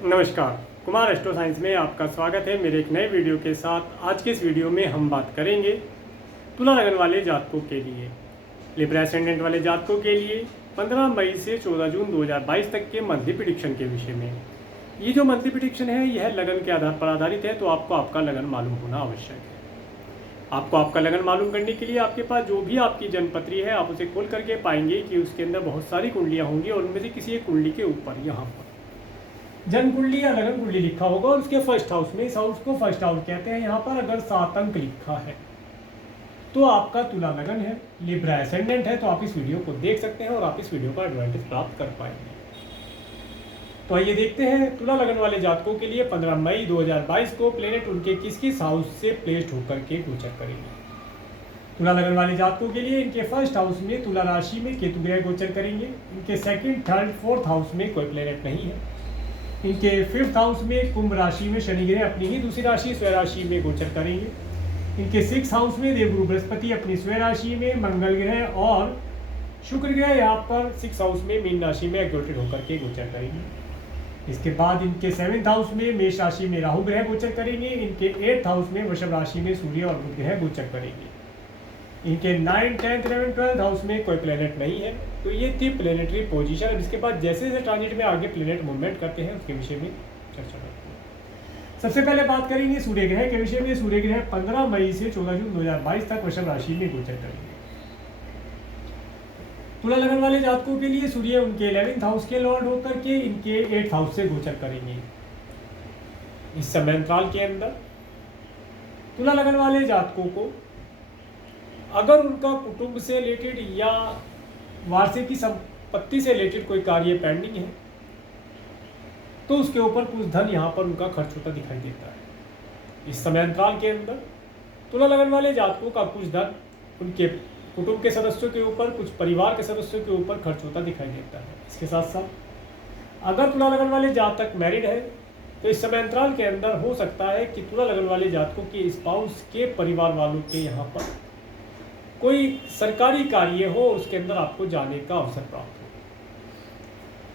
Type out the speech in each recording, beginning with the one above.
नमस्कार, Kumar astro science में आपका स्वागत है मेरे एक नए वीडियो के साथ। आज के इस वीडियो में हम बात करेंगे तुला लगन वाले जातकों के लिए, लिब्रा एसेंडेंट वाले जातकों के लिए 15 मई से 14 जून 2022 तक के मंथली प्रेडिक्शन के विषय में। ये जो मंथली प्रेडिक्शन है यह लगन के आधार पर आधारित है, तो आपको आपका लगन मालूम होना आवश्यक है। आपको आपका लगन मालूम करने के लिए आपके पास जो भी आपकी जन्मपत्री है आप उसे खोल करके पाएंगे कि उसके अंदर बहुत सारी कुंडलियाँ होंगी और उनमें से किसी एक कुंडली के ऊपर यहाँ पर जन्म कुंडली या लगन कुंडली लिखा होगा और उसके फर्स्ट हाउस में, इस हाउस को फर्स्ट हाउस कहते हैं। यहाँ पर अगर 7 अंक लिखा है तो आपका तुला लगन है, लिब्रा एसेंडेंट है, तो आप इस वीडियो को देख सकते हैं और आप इस वीडियो का एडवांटेज प्राप्त कर पाएंगे। तो आइए देखते हैं तुला लगन वाले जातकों के लिए 15 मई 2022 को प्लेनेट उनके किस किस हाउस से प्लेस्ड होकर के गोचर करेंगे। तुला लगन वाले जातकों के लिए इनके फर्स्ट हाउस में तुला राशि में केतु ग्रह गोचर करेंगे। इनके सेकंड, थर्ड, फोर्थ हाउस में कोई प्लेनेट नहीं है। इनके फिफ्थ हाउस में कुंभ राशि में शनि ग्रह अपनी ही दूसरी राशि स्वयं राशि में गोचर करेंगे। इनके सिक्स हाउस में देवगुरु बृहस्पति अपनी स्वयं राशि में, मंगल ग्रह और शुक्र ग्रह यहाँ पर सिक्स हाउस में मीन राशि में एक्सोल्टेड होकर के गोचर करेंगे। इसके बाद इनके सेवेंथ हाउस में मेष राशि में राहु ग्रह गोचर करेंगे। इनके एट्थ हाउस में वृषभ राशि में सूर्य और बुध ग्रह गोचर करेंगे। इनके 9, 10, 11, 12 हाउस में कोई प्लेनेट नहीं है। तो ये थी प्लेनेटरी पोजीशन। इसके बाद जैसे जैसे ट्रांजिट में आगे प्लेनेट मूवमेंट करते हैं उसके विषय में चर्चा करते हैं। सबसे पहले बात करेंगे सूर्य ग्रह के विषय में। सूर्य ग्रह 15 मई से 14 जून 2022 तक वृषभ राशि में गोचर करेंगे। तुला लगन वाले जातकों के लिए सूर्य उनके 11th हाउस के लॉर्ड होकर के इनके 8th हाउस से गोचर करेंगे। इस समय अंतराल के अंदर तुला लगन वाले जातकों को अगर उनका कुटुंब से रिलेटेड या वार्षिकी संपत्ति से रिलेटेड कोई कार्य पेंडिंग है तो उसके ऊपर कुछ धन यहाँ पर उनका खर्च होता दिखाई देता है। इस समय अंतराल के अंदर तुला लगन वाले जातकों का कुछ धन उनके कुटुंब के सदस्यों के ऊपर, कुछ परिवार के सदस्यों के ऊपर खर्च होता दिखाई देता है। इसके साथ साथ अगर तुला लगन वाले जातक मैरिड है तो इस समय अंतराल के अंदर हो सकता है कि तुला लगन वाले जातकों के स्पाउस के परिवार वालों के यहाँ पर कोई सरकारी कार्य हो, उसके अंदर आपको जाने का अवसर प्राप्त हो।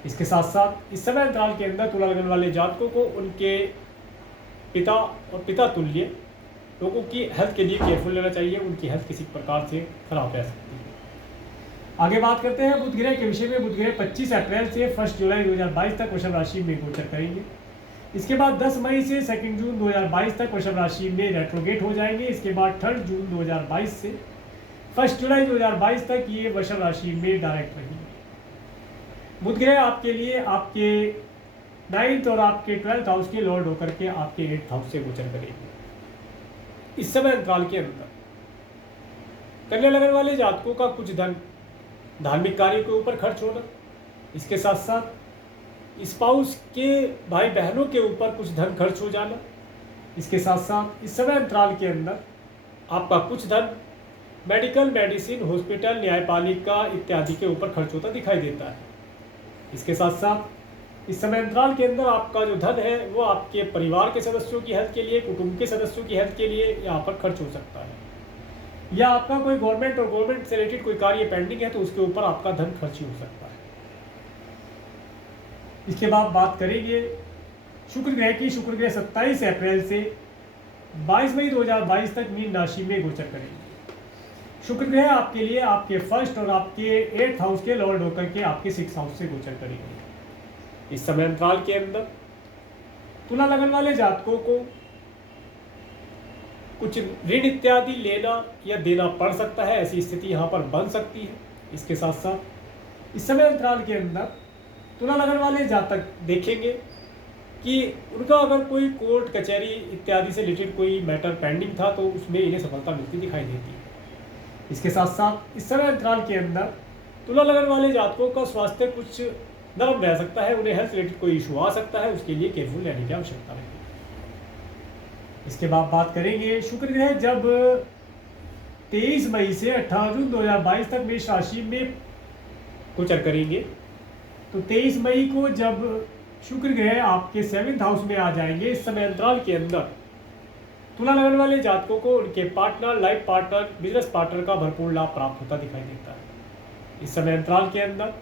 इसके साथ साथ इस समय अंतराल के अंदर तुला लगन वाले जातकों को उनके पिता और पिता तुल्य लोगों की हेल्थ के लिए केयरफुल लेना चाहिए। उनकी हेल्थ किसी प्रकार से खराब रह सकती है। आगे बात करते हैं बुध ग्रह के विषय में। बुध ग्रह 25 अप्रैल से 1 जुलाई 2022 तक वृषभ राशि में गोचर करेंगे। इसके बाद 10 मई से 2 जून 2022 तक वृषभ राशि में रेट्रोगेट हो जाएंगे। इसके बाद 3 जून 2022 से 1 जुलाई 2022 तक ये वृषभ राशि में डायरेक्ट रहेंगे। बुध ग्रह आपके लिए आपके 9th और आपके 12th हाउस के लॉर्ड होकर के आपके 8th हाउस से गोचर करेंगे। इस समय अंतराल के अंदर कन्या लगन वाले जातकों का कुछ धन धार्मिक कार्यों के ऊपर खर्च होना, इसके साथ साथ स्पाउस के भाई बहनों के ऊपर कुछ धन खर्च हो जाना, इसके साथ साथ इस समय अंतराल के अंदर आपका कुछ धन मेडिकल, मेडिसिन, हॉस्पिटल, न्यायपालिका इत्यादि के ऊपर खर्च होता दिखाई देता है। इसके साथ साथ इस समय अंतराल के अंदर आपका जो धन है वो आपके परिवार के सदस्यों की हेल्थ के लिए, कुटुंब के सदस्यों की हेल्थ के लिए यहाँ पर खर्च हो सकता है। या आपका कोई गवर्नमेंट और गवर्नमेंट से रिलेटेड कोई कार्य पेंडिंग है तो उसके ऊपर आपका धन खर्च ही हो सकता है। इसके बाद बात करेंगे शुक्र ग्रह की। शुक्र ग्रह 27 अप्रैल से 22 मई 2022 तक मीन राशि में गोचर करेंगे। शुक्र ग्रह आपके लिए आपके फर्स्ट और आपके 8th हाउस के लॉर्ड होकर के आपके 6th हाउस से गोचर करेंगे। इस समय अंतराल के अंदर तुला लगन वाले जातकों को कुछ ऋण इत्यादि लेना या देना पड़ सकता है, ऐसी स्थिति यहाँ पर बन सकती है। इसके साथ साथ इस समय अंतराल के अंदर तुला लगन वाले जातक देखेंगे कि उनका अगर कोई कोर्ट कचहरी इत्यादि से रिलेटेड कोई मैटर पेंडिंग था तो उसमें इन्हें सफलता मिलती दिखाई देती है। इसके साथ साथ इस समय अंतराल के अंदर तुला लगन वाले जातकों का स्वास्थ्य कुछ नरम रह सकता है, उन्हें हेल्थ रिलेटेड कोई इशू आ सकता है, उसके लिए केयरफुल रहने की आवश्यकता रहेगी। इसके बाद बात करेंगे शुक्र ग्रह जब 23 मई से 18 जून 2022 तक मेष राशि में गोचर करेंगे तो 23 मई को जब शुक्र ग्रह आपके 7th हाउस में आ जाएंगे, इस समय अंतराल के अंदर तुला लगन वाले जातकों को उनके partner, life partner, business partner का भरपूर लाभ प्राप्त होता दिखाई देता है। इस समय अंतराल के अंदर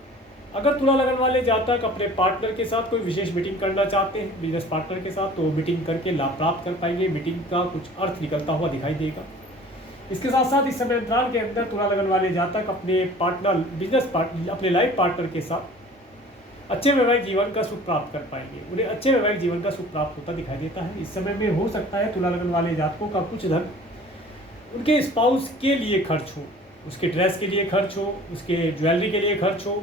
अगर तुला लगन वाले जातक अपने पार्टनर के साथ कोई विशेष मीटिंग करना चाहते हैं, बिजनेस पार्टनर के साथ, तो मीटिंग करके लाभ प्राप्त कर पाएंगे। मीटिंग का कुछ अर्थ निकलता हुआ दिखाई देगा। इसके साथ साथ इस समय अंतराल के अंदर तुला लगन वाले जातक अपने पार्टनर, बिजनेस पार्टनर, अपने लाइफ पार्टनर के साथ अच्छे वैवाहिक जीवन का सुख प्राप्त कर पाएंगे। उन्हें अच्छे वैवाहिक जीवन का सुख प्राप्त होता दिखाई देता है। इस समय में हो सकता है तुला लगन वाले जातकों का कुछ धन उनके स्पाउस के लिए खर्च हो, उसके ड्रेस के लिए खर्च हो, उसके ज्वेलरी के लिए खर्च हो,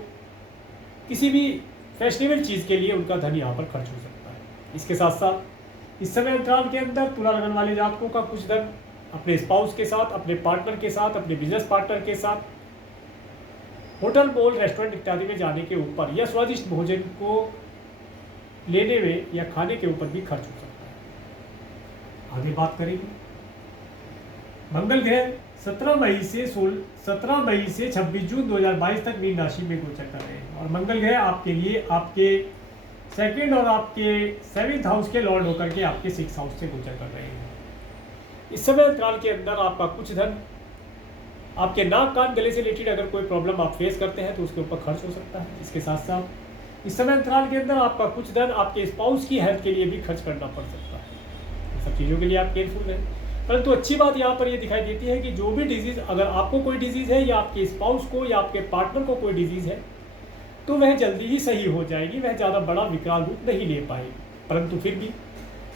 किसी भी फैशनेबल चीज़ के लिए उनका धन यहाँ पर खर्च हो सकता है। इसके साथ साथ इस समय अंतराल के अंदर तुला लगन वाले जातकों का कुछ धन अपने स्पाउस के साथ, अपने पार्टनर के साथ, अपने बिजनेस पार्टनर के साथ होटल, मॉल, रेस्टोरेंट इत्यादि में जाने के ऊपर या स्वादिष्ट भोजन को लेने में या खाने के ऊपर भी खर्च हो सकता है। आगे बात करेंगे। मंगल ग्रह 17 मई से 26 जून 2022 तक मीन राशि में गोचर कर रहे हैं। और मंगल ग्रह आपके लिए आपके सेकंड और आपके 7th हाउस के लॉर्ड होकर के आपके 6th हाउस से गोचर कर रहे हैं। इस समय अंतराल के अंदर आपका कुछ धन आपके नाक, कान, गले से रिलेटेड अगर कोई प्रॉब्लम आप फेस करते हैं तो उसके ऊपर खर्च हो सकता है। इसके साथ साथ इस समय अंतराल के अंदर आपका कुछ धन आपके स्पाउस की हेल्थ के लिए भी खर्च करना पड़ सकता है। इन सब चीज़ों के लिए आप केयरफुल रहें। परंतु अच्छी बात यहाँ पर ये दिखाई देती है कि जो भी डिजीज़, अगर आपको कोई डिजीज़ है या आपके स्पाउस को या आपके पार्टनर को कोई डिजीज़ है तो वह जल्दी ही सही हो जाएगी, वह ज़्यादा बड़ा विकराल रूप नहीं ले पाएगी। परंतु फिर भी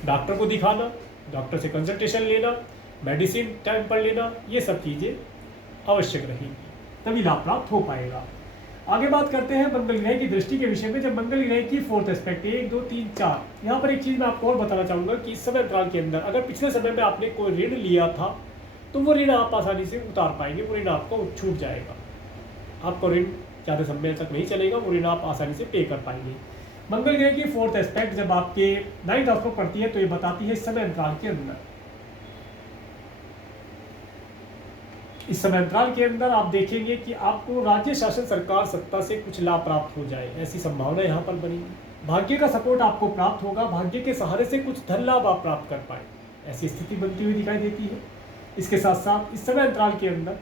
डॉक्टर को दिखाना, डॉक्टर से कंसल्टेशन लेना, मेडिसिन टाइम पर लेना, ये सब चीज़ें आवश्यक रहेगी, तभी लाभ प्राप्त हो पाएगा। आगे बात करते हैं मंगल ग्रह की दृष्टि के विषय में। जब मंगल ग्रह की 4th एस्पेक्ट 1, 2, 3, 4, यहाँ पर एक चीज़ मैं आपको और बताना चाहूँगा कि इस समय अंतराल के अंदर अगर पिछले समय में आपने कोई ऋण लिया था तो वो ऋण आप आसानी से उतार पाएंगे, वो ऋण आपको छूट जाएगा, आपको ऋण ज़्यादा समय तक नहीं चलेगा, वो ऋण आप आसानी से पे कर पाएंगे। मंगल ग्रह की 4th एस्पेक्ट जब आपके 9th हाउस पर पड़ती है तो ये बताती है इस समय अंतराल के अंदर, इस समय अंतराल के अंदर आप देखेंगे कि आपको राज्य शासन, सरकार, सत्ता से कुछ लाभ प्राप्त हो जाए, ऐसी संभावना यहाँ पर बनेगी। भाग्य का सपोर्ट आपको प्राप्त होगा, भाग्य के सहारे से कुछ धन लाभ आप प्राप्त कर पाए, ऐसी स्थिति बनती हुई दिखाई देती है। इसके साथ साथ इस समय अंतराल के अंदर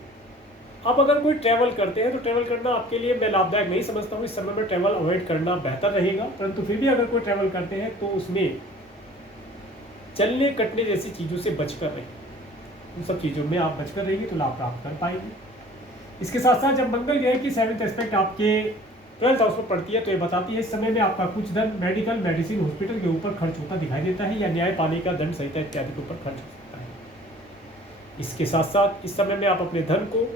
आप अगर कोई ट्रैवल करते हैं तो ट्रैवल करना आपके लिए मैं लाभदायक नहीं समझता हूँ। इस समय में ट्रैवल अवॉइड करना बेहतर रहेगा। परंतु फिर भी अगर कोई ट्रैवल करते हैं तो उसमें चलने कटने जैसी चीज़ों से बचकर रहें, उन सब चीज़ों में आप बचकर रहेंगे तो लाभ प्राप्त कर पाएंगे। इसके साथ साथ जब मंगल ग्रह की 7th एस्पेक्ट आपके 12th हाउस पर पड़ती है तो ये बताती है इस समय में आपका कुछ धन मेडिकल, मेडिसिन, हॉस्पिटल के ऊपर खर्च होता दिखाई देता है, या न्याय पाने का, दंड संहिता इत्यादि के ऊपर खर्च हो सकता है। इसके साथ साथ इस समय में आप अपने धन को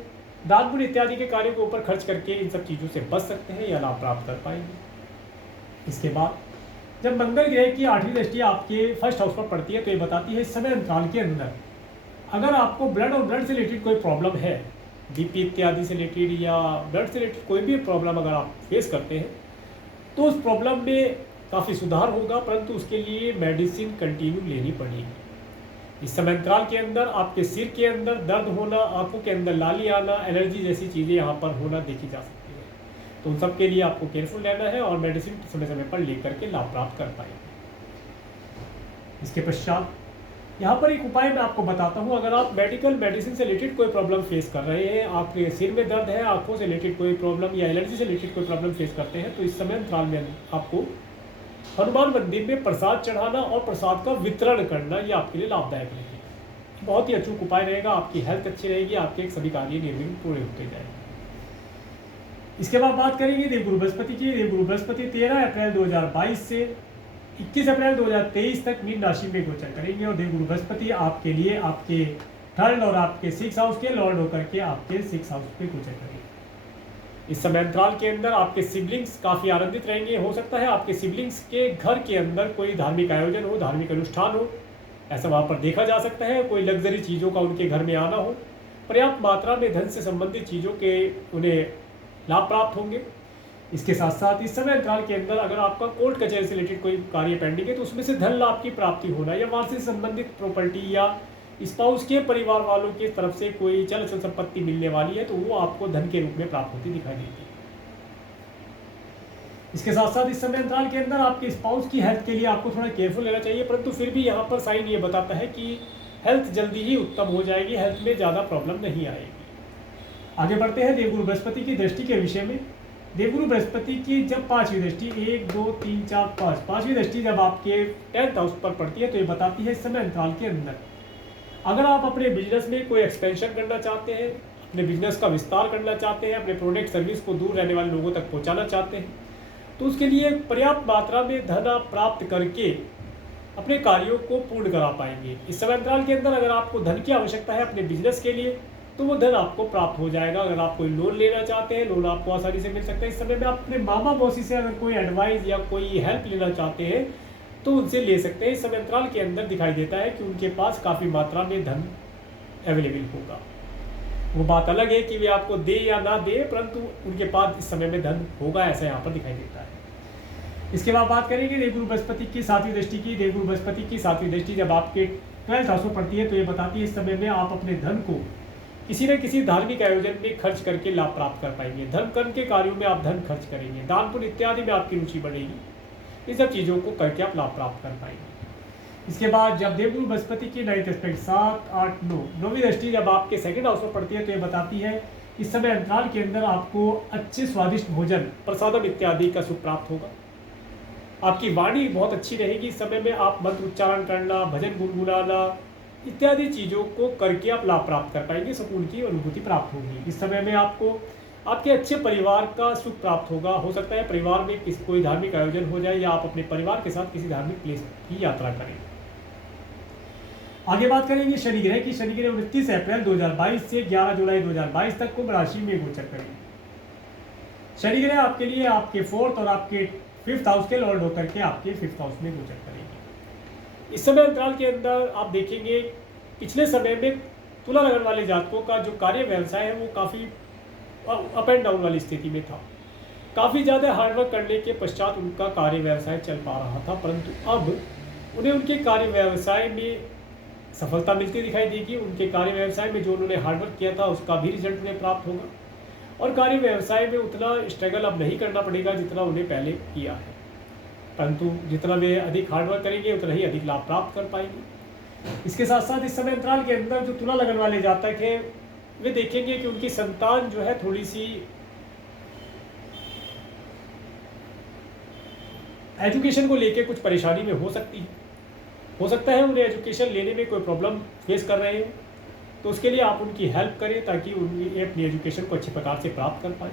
दान पुण्य इत्यादि के कार्यों के ऊपर खर्च करके इन सब चीज़ों से बच सकते हैं या लाभ प्राप्त कर पाएंगे। इसके बाद जब मंगल ग्रह की 8वीं दृष्टि आपके 1st हाउस पर पड़ती है तो ये बताती है इस समय अंतराल के अंदर अगर आपको ब्लड और ब्लड से रिलेटेड कोई प्रॉब्लम है, बीपी इत्यादि से रिलेटेड या ब्लड से रिलेटेड कोई भी प्रॉब्लम अगर आप फेस करते हैं तो उस प्रॉब्लम में काफ़ी सुधार होगा, परंतु उसके लिए मेडिसिन कंटिन्यू लेनी पड़ेगी। इस समय अंतराल के अंदर आपके सिर के अंदर दर्द होना, आंखों के अंदर लाली आना, एलर्जी जैसी चीज़ें यहाँ पर होना देखी जा सकती है, तो उन सब के लिए आपको केयरफुल रहना है और मेडिसिन समय समय पर लेकर के लाभ प्राप्त कर पाएंगे। इसके पश्चात यहाँ पर एक उपाय मैं आपको बताता हूँ। अगर आप मेडिकल, मेडिसिन से रिलेटेड कोई प्रॉब्लम फेस कर रहे हैं, आपके सिर में दर्द है, आंखों से रिलेटेड कोई प्रॉब्लम या एलर्जी से रिलेटेड कोई प्रॉब्लम फेस करते हैं तो इस समय अंतराल में आपको हनुमान मंदिर में प्रसाद चढ़ाना और प्रसाद का वितरण करना ये आपके लिए लाभदायक रहेगा। बहुत ही अचूक उपाय रहेगा, आपकी हेल्थ अच्छी रहेगी, आपके सभी कार्य निर्विघ्न पूरे होते जाएंगे। इसके बाद बात करेंगे देवगुरु बृहस्पति की। देवगुरु बृहस्पति 13 अप्रैल 2022 से 21 अप्रैल 2023 तक मीन राशि में गोचर करेंगे और देवगुरु बृहस्पति आपके लिए आपके 3rd और आपके 6th हाउस के लॉर्ड होकर के आपके 6th हाउस पे गोचर करेंगे। इस समय अंतराल के अंदर आपके सिबलिंग्स काफ़ी आनंदित रहेंगे। हो सकता है आपके सिबलिंग्स के घर के अंदर कोई धार्मिक आयोजन हो, धार्मिक अनुष्ठान हो, ऐसा वहाँ पर देखा जा सकता है। कोई लग्जरी चीज़ों का उनके घर में आना हो, पर्याप्त मात्रा में धन से संबंधित चीज़ों के उन्हें लाभ प्राप्त होंगे। इसके साथ साथ इस समय अंतराल के अंदर अगर आपका कोर्ट कचहरी से रिलेटेड कोई कार्य पेंडिंग है तो उसमें से धन लाभ की प्राप्ति होना या वहाँ से संबंधित प्रॉपर्टी या स्पाउस के परिवार वालों की तरफ से कोई चल अचल संपत्ति मिलने वाली है तो वो आपको धन के रूप में प्राप्त होती दिखाई देती है। इसके साथ साथ इस समय अंतराल के अंदर आपके स्पाउस की हेल्थ के लिए आपको थोड़ा केयरफुल रहना चाहिए, परंतु फिर भी यहाँ पर साइन ये बताता है कि हेल्थ जल्दी ही उत्तम हो जाएगी, हेल्थ में ज़्यादा प्रॉब्लम नहीं आएगी। आगे बढ़ते हैं देवगुरु बृहस्पति की दृष्टि के विषय में। देवगुरु बृहस्पति की जब पांचवी दृष्टि 1 2 3 4 5 पांचवी दृष्टि जब आपके 10th हाउस पर पड़ती है तो ये बताती है इस समय अंतराल के अंदर अगर आप अपने बिजनेस में कोई एक्सपेंशन करना चाहते हैं, अपने बिजनेस का विस्तार करना चाहते हैं, अपने प्रोडक्ट सर्विस को दूर रहने वाले लोगों तक पहुंचाना चाहते हैं, तो उसके लिए पर्याप्त मात्रा में धन आप प्राप्त करके अपने कार्यों को पूर्ण करा पाएंगे। इस समय अंतराल के अंदर अगर आपको धन की आवश्यकता है अपने बिजनेस के लिए तो वो धन आपको प्राप्त हो जाएगा। अगर आप कोई लोन लेना चाहते हैं, लोन आपको आसानी से मिल सकता है। इस समय में आप अपने मामा मौसी से अगर कोई एडवाइस या कोई हेल्प लेना चाहते हैं तो उनसे ले सकते हैं। इस समय अंतराल के अंदर दिखाई देता है कि उनके पास काफ़ी मात्रा में धन अवेलेबल होगा। वो बात अलग है कि वे आपको दे या ना दे, परंतु उनके पास इस समय में धन होगा, ऐसा यहाँ पर दिखाई देता है। इसके बाद बात करेंगे देवगुरु बृहस्पति की सातवीं दृष्टि की। देवगुरु बृहस्पति की सातवीं दृष्टि जब आपके 12th हाउस में पड़ती है तो ये बताती है इस समय में आप अपने धन को किसी न किसी धार्मिक आयोजन में खर्च करके लाभ प्राप्त कर पाएंगे। धर्म कर्म के कार्यों में आप धन खर्च करेंगे, दान पुण्य इत्यादि में आपकी रुचि बढ़ेगी। इन सब चीज़ों को करके आप लाभ प्राप्त कर पाएंगे। इसके बाद जब देवगुरु बृहस्पति की 9th एस्पेक्ट 7 8 9 9वीं दृष्टि जब आपके 2nd हाउस में पड़ती है तो ये बताती है इस समय अंतराल के अंदर आपको अच्छे स्वादिष्ट भोजन, प्रसादम इत्यादि का सुख प्राप्त होगा। आपकी वाणी बहुत अच्छी रहेगी। इस समय में आप मंत्र उच्चारण करना, भजन गुनगुनाना इत्यादि चीज़ों को करके आप लाभ प्राप्त कर पाएंगे, सुकून की अनुभूति प्राप्त होगी। इस समय में आपको आपके अच्छे परिवार का सुख प्राप्त होगा। हो सकता है परिवार में कोई धार्मिक आयोजन हो जाए या आप अपने परिवार के साथ किसी धार्मिक प्लेस की यात्रा करें। आगे बात करेंगे शनि ग्रह की। शनि ग्रह 29 अप्रैल 2022 से 11 जुलाई 2022 तक कुंभ राशि में गोचर करेंगे। शनि ग्रह आपके लिए आपके 4th और आपके 5th हाउस के लॉर्ड होकर के आपके 5th हाउस में गोचर करेंगे। इस समय अंतराल के अंदर आप देखेंगे पिछले समय में तुला लगन वाले जातकों का जो कार्य व्यवसाय है वो काफ़ी अप एंड डाउन वाली स्थिति में था। काफ़ी ज़्यादा हार्डवर्क करने के पश्चात उनका कार्य व्यवसाय चल पा रहा था, परंतु अब उन्हें उनके कार्य व्यवसाय में सफलता मिलती दिखाई देगी। उनके कार्य व्यवसाय में जो उन्होंने हार्डवर्क किया था उसका भी रिजल्ट उन्हें प्राप्त होगा और कार्य व्यवसाय में उतना स्ट्रगल अब नहीं करना पड़ेगा जितना उन्हें पहले किया है, परंतु जितना वे अधिक हार्डवर्क करेंगे उतना ही अधिक लाभ प्राप्त कर पाएंगे। इसके साथ साथ इस समय अंतराल के अंदर जो तुला लगन वाले जातक हैं वे देखेंगे कि उनकी संतान जो है थोड़ी सी एजुकेशन को लेकर कुछ परेशानी में हो सकती है। हो सकता है उन्हें एजुकेशन लेने में कोई प्रॉब्लम फेस कर रहे हो, तो उसके लिए आप उनकी हेल्प करें ताकि उनकी अपनी एजुकेशन को अच्छे प्रकार से प्राप्त कर पाएँ।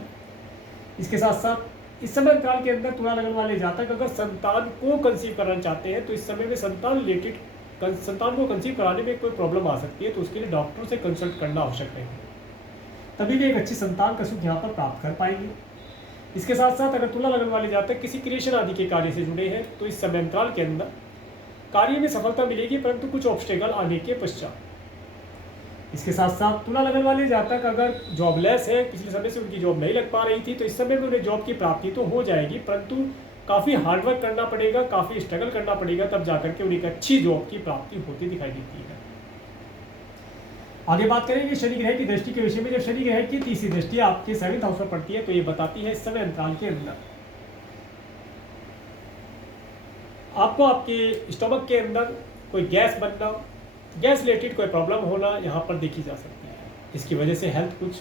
इसके साथ साथ इस समय अंतराल के अंदर तुला लगन वाले जातक अगर संतान को कंसीव करना चाहते हैं तो इस समय में संतान को कंसीव कराने में कोई प्रॉब्लम आ सकती है, तो उसके लिए डॉक्टर से कंसल्ट करना आवश्यक है, तभी भी एक अच्छी संतान का सुख यहाँ पर प्राप्त कर पाएंगे। इसके साथ साथ अगर तुला लगन वाले जातक किसी क्रिएशन आदि के कार्य से जुड़े हैं तो इस समय अंतराल के अंदर कार्य में सफलता मिलेगी, परंतु कुछ ऑब्स्टेकल आने के पश्चात। इसके साथ साथ तुला लगन वाले जातक अगर जॉबलेस है, पिछले समय से उनकी जॉब नहीं लग पा रही थी, तो इस समय में उन्हें जॉब की प्राप्ति तो हो जाएगी, परंतु काफ़ी हार्डवर्क करना पड़ेगा, काफ़ी स्ट्रगल करना पड़ेगा, तब जाकर के उन्हें एक अच्छी जॉब की प्राप्ति होती दिखाई देती है। आगे बात करेंगे शनि ग्रह की दृष्टि के विषय में। जब शनि ग्रह की तीसरी दृष्टि आपके 7th हाउस पर पड़ती है तो ये बताती है इस समय अंतराल के अंदर आपको आपके स्टमक के अंदर कोई गैस बनना, गैस रिलेटेड कोई प्रॉब्लम होना यहाँ पर देखी जा सकती है। इसकी वजह से हेल्थ कुछ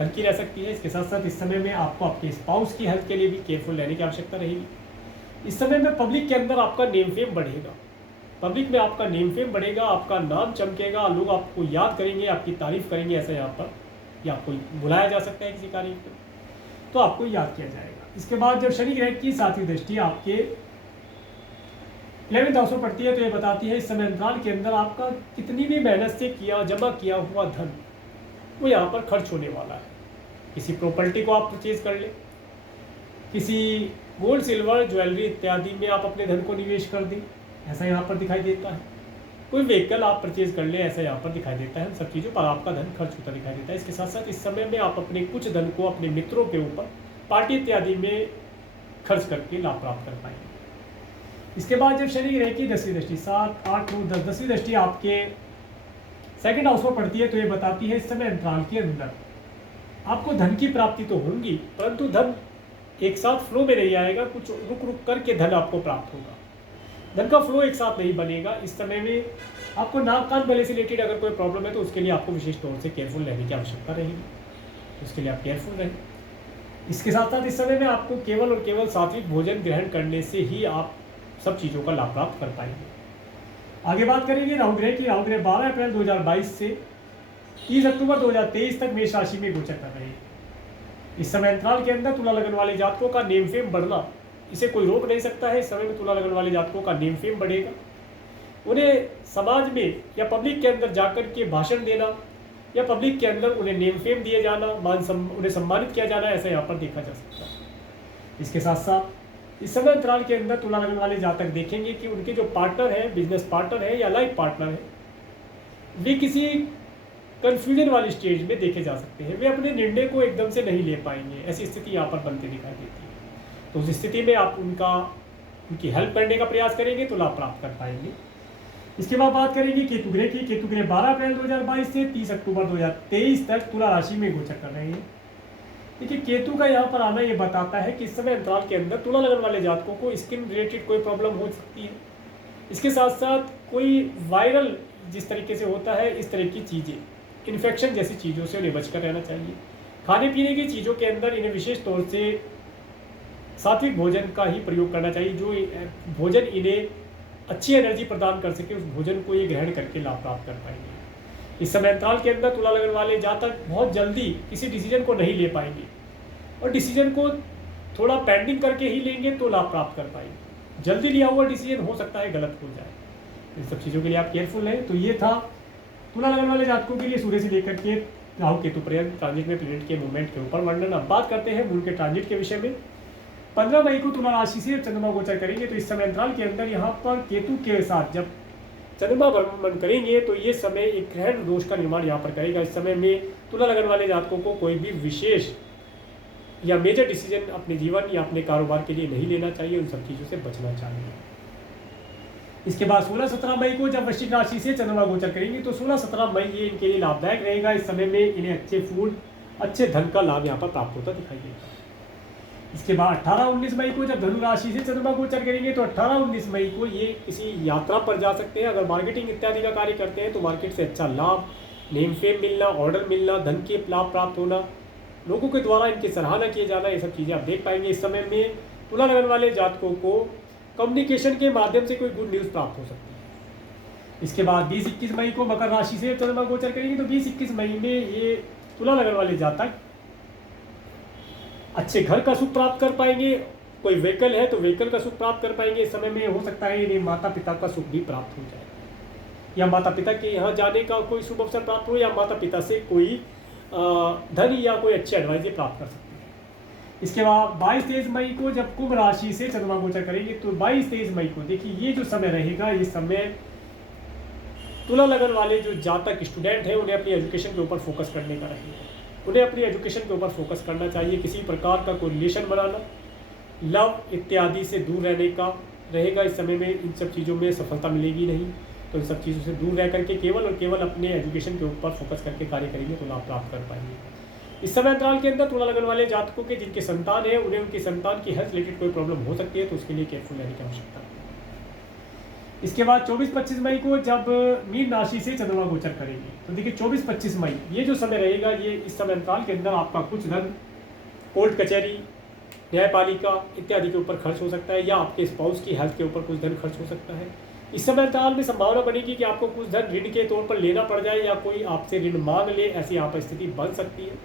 हल्की रह सकती है। इसके साथ साथ इस समय में आपको आपके स्पाउस की हेल्थ के लिए भी केयरफुल रहने की आवश्यकता रहेगी। इस समय में पब्लिक के अंदर आपका नेम फेम बढ़ेगा, पब्लिक में आपका नेम फेम बढ़ेगा, आपका नाम चमकेगा, लोग आपको याद करेंगे, आपकी तारीफ करेंगे। ऐसा यहाँ पर या आपको बुलाया जा सकता है किसी कार्य को, तो आपको याद किया जाएगा। इसके बाद जब शनि ग्रह की 7वीं दृष्टि आपके 11th हाउस में पड़ती है तो ये बताती है इस समय अंतराल के अंदर आपका कितनी भी मेहनत से जमा किया हुआ धन वो यहाँ पर खर्च होने वाला है। किसी प्रॉपर्टी को आप परचेज कर ले, किसी गोल्ड सिल्वर ज्वेलरी इत्यादि में आप अपने धन को निवेश कर दें, ऐसा यहाँ पर दिखाई देता है। कोई व्हीकल आप परचेज कर ले, ऐसा यहाँ पर दिखाई देता है। सब चीज़ों पर आपका धन खर्च होता दिखाई देता है। इसके साथ साथ इस समय में आप अपने कुछ धन को अपने मित्रों के ऊपर पार्टी इत्यादि में खर्च करके लाभ प्राप्त कर पाएंगे। इसके बाद जब शनि ग्रह की 10वीं दृष्टि 7 8 9 10 10वीं दृष्टि आपके 2nd हाउस में पड़ती है तो ये बताती है इस समय अंतराल के अंदर आपको धन की प्राप्ति तो होगी, परंतु धन एक साथ फ्लो में नहीं आएगा, कुछ रुक रुक करके धन आपको प्राप्त होगा। धन का फ्लो एक साथ नहीं बनेगा। इस समय में आपको नाक कान गले से रिलेटेड अगर कोई प्रॉब्लम है तो उसके लिए आपको विशेष तौर से केयरफुल रहने की आवश्यकता रहेगी, उसके लिए आप केयरफुल रहें। इसके साथ साथ इस समय में आपको केवल और केवल सात्विक भोजन ग्रहण करने से ही आप सब चीज़ों का लाभ प्राप्त कर पाएंगे। आगे बात करेंगे राहु ग्रह की। राहु ग्रह 12 अप्रैल 2022 से 30 अक्टूबर 2023 तक मेष राशि में गोचर कर रहे हैं। इस समय अंतराल के अंदर तुला लगन वाले जातकों का नेम फेम बढ़ना, इसे कोई रोक नहीं सकता है। इस समय में तुला लगन वाले जातकों का नेम फेम बढ़ेगा। उन्हें समाज में या पब्लिक के अंदर जाकर के भाषण देना या पब्लिक के अंदर उन्हें नेम फेम दिए जाना, उन्हें सम्मानित किया जाना, ऐसा यहाँ पर देखा जा सकता है। इसके साथ साथ इस समय अंतराल के अंदर तुला लगन वाले जातक देखेंगे कि उनके जो पार्टनर है, बिजनेस पार्टनर है या लाइफ पार्टनर है, वे किसी कंफ्यूजन वाली स्टेज में देखे जा सकते हैं। वे अपने निर्णय को एकदम से नहीं ले पाएंगे, ऐसी स्थिति यहाँ पर बनती दिखाई देती है। तो उस स्थिति में आप उनकी हेल्प करने का प्रयास करेंगे तो लाभ प्राप्त कर पाएंगे। इसके बाद बात करेंगे केतु ग्रह की। केतु ग्रह 12 अप्रैल 2022 से 30 अक्टूबर 2023 तक तुला राशि में गोचर कर रहे हैं। देखिए, केतु का यहाँ पर आना ये बताता है कि इस समय अंतराल के अंदर तुला लगन वाले जातकों को स्किन रिलेटेड कोई प्रॉब्लम हो सकती है। इसके साथ साथ कोई वायरल जिस तरीके से होता है, इस तरह की चीज़ें, इन्फेक्शन जैसी चीज़ों से उन्हें बचकर रहना चाहिए। खाने पीने की चीज़ों के अंदर इन्हें विशेष तौर से सात्विक भोजन का ही प्रयोग करना चाहिए। जो भोजन इन्हें अच्छी एनर्जी प्रदान कर सके, उस भोजन को ये ग्रहण करके लाभ प्राप्त कर पाएंगे। इस समय अंतराल के अंदर तुला लगन वाले जातक बहुत जल्दी किसी डिसीजन को नहीं ले पाएंगे और डिसीजन को थोड़ा पेंडिंग करके ही लेंगे तो लाभ प्राप्त कर पाएंगे। जल्दी लिया हुआ डिसीजन हो सकता है गलत हो जाए। इन सब चीज़ों के लिए आप केयरफुल हैं। तो ये था तुला लगन वाले जातकों के लिए सूर्य से लेकर के राहु केतु पर्यंत ट्रांजिट में प्लेनेट के मूवमेंट के ऊपर वर्णन। अब बात करते हैं मून के ट्रांजिट के विषय में। 15 मई को तुला राशि से चंद्रमा गोचर करेंगे। तो इस समय अंतराल के अंदर यहाँ पर केतु के साथ जब चंद्रमा भ्रमण करेंगे तो ये समय एक ग्रहण दोष का निर्माण यहाँ पर करेगा। इस समय में तुला लगन वाले जातकों को कोई भी विशेष या मेजर डिसीजन अपने जीवन या अपने कारोबार के लिए नहीं लेना चाहिए, उन सब चीज़ों से बचना चाहिए। इसके बाद 16-17 मई को जब वृश्चिक राशि से चंद्रमा गोचर करेंगे तो 16-17 मई ये इनके लिए लाभदायक रहेगा। इस समय में इन्हें अच्छे फूड, अच्छे धन का लाभ यहाँ पर प्राप्त होता दिखाई देगा। इसके बाद 18-19 मई को जब धनु राशि से चंद्रमा गोचर करेंगे तो 18-19 मई को ये किसी यात्रा पर जा सकते हैं। अगर मार्केटिंग इत्यादि का कार्य करते हैं तो मार्केट से अच्छा लाभ, नेम फेम मिलना, ऑर्डर मिलना, धन के लाभ प्राप्त होना, लोगों के द्वारा इनकी सराहना किए जाना, ये सब चीज़ें आप देख पाएंगे। इस समय में तुला लगन वाले जातकों को कम्युनिकेशन के माध्यम से कोई गुड न्यूज़ प्राप्त हो सकती है। इसके बाद 20-21 मई को मकर राशि से चंद्रमा गोचर करेंगे तो 20-21 मई में ये तुला लगन वाले जातक अच्छे घर का सुख प्राप्त कर पाएंगे। कोई व्हीकल है तो व्हीकल का सुख प्राप्त कर पाएंगे। इस समय में हो सकता है इन्हें माता पिता का सुख भी प्राप्त हो जाए, या माता पिता के यहाँ जाने का कोई शुभ अवसर प्राप्त हो, या माता पिता से कोई धन या कोई अच्छी एडवाइस प्राप्त कर सकते हैं। इसके बाद 22-23 मई को जब कुंभ राशि से चंद्रमा गोचर करेंगे तो 22-23 मई को देखिए ये जो समय रहेगा, ये समय तुला लगन वाले जो जातक स्टूडेंट हैं उन्हें अपनी एजुकेशन के ऊपर फोकस करने का रहेगा। उन्हें अपनी एजुकेशन के ऊपर फोकस करना चाहिए। किसी प्रकार का कोई रिलेशन बनाना, लव इत्यादि से दूर रहने का रहेगा। इस समय में इन सब चीज़ों में सफलता मिलेगी नहीं, तो इन सब चीज़ों से दूर रह करके केवल और केवल अपने एजुकेशन के ऊपर फोकस करके कार्य करेंगे तो लाभ प्राप्त कर पाएंगे। इस समय अंतराल के अंदर तुला लगन वाले जातकों के जिनके संतान है उन्हें उनकी संतान की हेल्थ रिलेटेड कोई प्रॉब्लम हो सकती है, तो उसके लिए केयरफुल रहने की आवश्यकता है। इसके बाद 24-25 मई को जब मीन राशि से चंद्रमा गोचर करेंगे तो देखिए 24-25 मई ये जो समय रहेगा, ये इस समय अंतराल के अंदर आपका कुछ धन कोर्ट कचहरी, न्यायपालिका इत्यादि के ऊपर खर्च हो सकता है, या आपके स्पाउस की हेल्थ के ऊपर कुछ धन खर्च हो सकता है। इस समय अंतराल में संभावना बनेगी कि आपको कुछ धन ऋण के तौर पर लेना पड़ जाए या कोई आपसे ऋण मांग ले, ऐसी यहाँ पर स्थिति बन सकती है।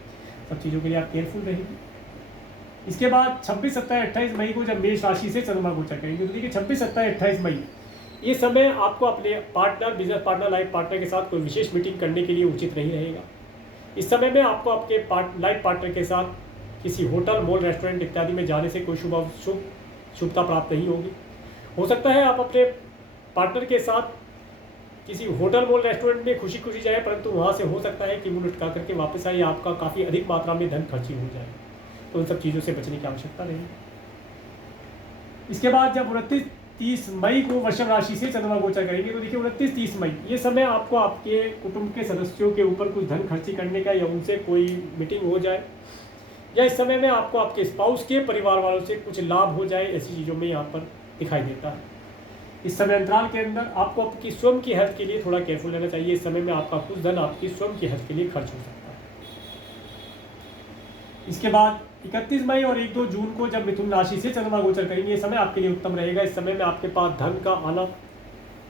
सब चीज़ों के लिए आप केयरफुल रहेंगे। इसके बाद 26, 27, 28 मई को जब मेष राशि से चंद्रमा गोचर करेंगे तो देखिए 26, 27, 28 मई ये समय आपको अपने partner, business partner, life partner के साथ कोई विशेष मीटिंग करने के लिए उचित नहीं रहेगा। इस समय में आपको आपके लाइफ पार्टनर के साथ किसी होटल, मॉल, रेस्टोरेंट इत्यादि में जाने से कोई शुभता प्राप्त नहीं होगी। हो सकता है आप अपने पार्टनर के साथ किसी होटल, मॉल, रेस्टोरेंट में खुशी खुशी जाए, परंतु वहाँ से हो सकता है कि मुँह लटका करके वापस आए, आपका काफ़ी अधिक मात्रा में धन खर्ची हो जाए, तो उन सब चीज़ों से बचने की आवश्यकता रहेगी। इसके बाद जब 29-30 मई को वृषभ राशि से चंद्रमा गोचर करेंगे तो देखिए 29-30 मई ये समय आपको आपके कुटुंब के सदस्यों के ऊपर कुछ धन खर्ची करने का, या उनसे कोई मीटिंग हो जाए, या इस समय में आपको आपके स्पाउस के परिवार वालों से कुछ लाभ हो जाए, ऐसी चीज़ों में यहाँ पर दिखाई देता है। इस समय अंतराल के अंदर आपको आपकी स्वयं की हेल्थ के लिए थोड़ा केयरफुल रहना चाहिए। इस समय में आपका कुछ धन आपकी स्वयं की हेल्थ के लिए खर्च हो सकता है। इसके बाद 31 मई और 1-2 जून को जब मिथुन राशि से चंद्रमा गोचर करेंगे, ये समय आपके लिए उत्तम रहेगा। इस समय में आपके पास धन का आना,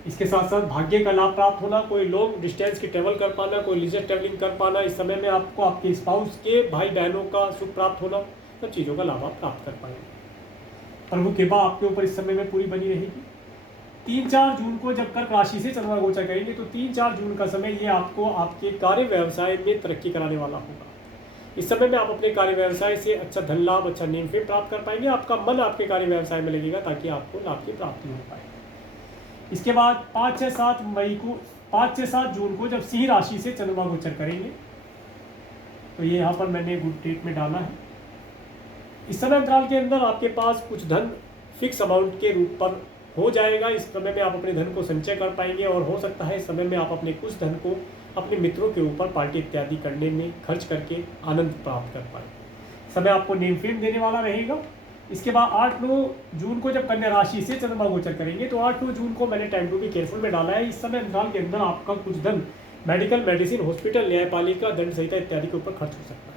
इसके साथ साथ भाग्य का लाभ प्राप्त होना, कोई लॉन्ग डिस्टेंस की ट्रेवल कर पाना, कोई लीजर ट्रेवलिंग कर पाना, इस समय में आपको आपके स्पाउस के भाई बहनों का सुख प्राप्त होना, सब चीज़ों का लाभ आप प्राप्त कर पाएंगे। प्रभु कृपा आपके ऊपर इस समय में पूरी बनी रहेगी। 3-4 जून को जब कर्क राशि से चंद्रमा गोचर करेंगे तो 3-4 जून का समय ये आपको आपके कार्य व्यवसाय में तरक्की कराने वाला होगा। इस समय में आप अपने कार्य व्यवसाय से अच्छा धन लाभ, अच्छा नेम फेम प्राप्त कर पाएंगे। आपका मन आपके कार्य व्यवसाय में लगेगा ताकि आपको लाभ की प्राप्ति हो पाए। इसके बाद 5-6-7 जून को जब सिंह राशि से चंद्रमा गोचर करेंगे तो ये यहाँ पर मैंने गुड डेट में डाला है। इस समय अंतराल के अंदर आपके पास कुछ धन फिक्स अमाउंट के रूप पर हो जाएगा। इस समय में आप अपने धन को संचय कर पाएंगे और हो सकता है इस समय में आप अपने कुछ धन को अपने मित्रों के ऊपर पार्टी इत्यादि करने में खर्च करके आनंद प्राप्त कर पाए। समय आपको नेम फेम देने वाला रहेगा। इसके बाद 8-9 जून को जब कन्या राशि से चंद्रमा गोचर करेंगे तो 8-9 जून को मैंने टाइम टू बी केयरफुल में डाला है। इस समय अंतराल के अंदर आपका कुछ धन मेडिकल, मेडिसिन, हॉस्पिटल, न्यायपालिका, दंड संहिता इत्यादि के ऊपर खर्च हो सकता है,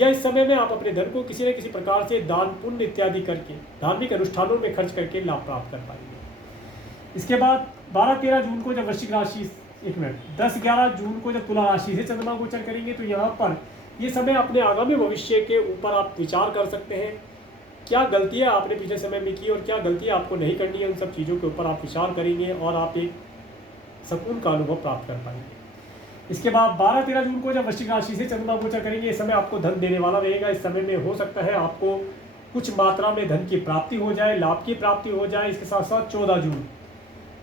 या इस समय में आप अपने धन को किसी न किसी प्रकार से दान पुण्य इत्यादि करके धार्मिक अनुष्ठानों में खर्च करके लाभ प्राप्त कर पाएंगे। इसके बाद 12-13 जून को जब वृश्चिक राशि 10-11 जून को जब तुला राशि से चंद्रमा गोचर करेंगे तो यहाँ पर ये समय अपने आगामी भविष्य के ऊपर आप विचार कर सकते हैं। क्या गलतियाँ आपने पिछले समय में की और क्या गलतियाँ आपको नहीं करनी है, उन सब चीज़ों के ऊपर आप विचार करेंगे और आप एक सुकून का अनुभव प्राप्त कर पाएंगे। इसके बाद 12-13 जून को जब वृश्चिक राशि से चंद्रमा गोचर करेंगे, इस समय आपको धन देने वाला रहेगा। इस समय में हो सकता है आपको कुछ मात्रा में धन की प्राप्ति हो जाए, लाभ की प्राप्ति हो जाए। इसके साथ साथ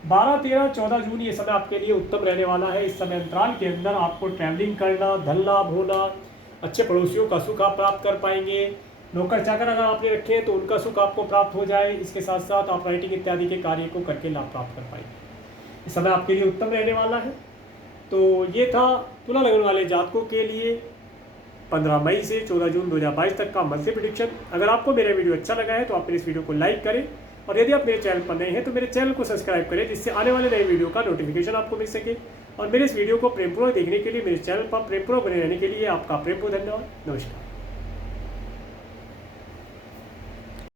12-13-14 जून ये समय आपके लिए उत्तम रहने वाला है। इस समय अंतराल के अंदर आपको ट्रैवलिंग करना, धन लाभ होना, अच्छे पड़ोसियों का सुख आप प्राप्त कर पाएंगे। नौकर चाकर अगर आपने रखे हैं तो उनका सुख आपको प्राप्त हो जाए। इसके साथ साथ आप राइटिंग इत्यादि के कार्य को करके लाभ प्राप्त कर पाएंगे। इस समय आपके लिए उत्तम रहने वाला है। तो ये था तुला लगन वाले जातकों के लिए 15 मई से 14 जून 2022 तक का मंथली प्रेडिक्शन। अगर आपको मेरा वीडियो अच्छा लगा है तो आप मेरे इस वीडियो को लाइक करें और यदि आप मेरे चैनल पर नए हैं तो मेरे चैनल को सब्सक्राइब करें, जिससे आने वाले नए वीडियो का नोटिफिकेशन आपको मिल सके। और मेरे इस वीडियो को प्रेमपूर्वक देखने के लिए, मेरे चैनल पर प्रेमपूर्वक बने रहने के लिए आपका प्रेमपूर्वक धन्यवाद। नमस्कार।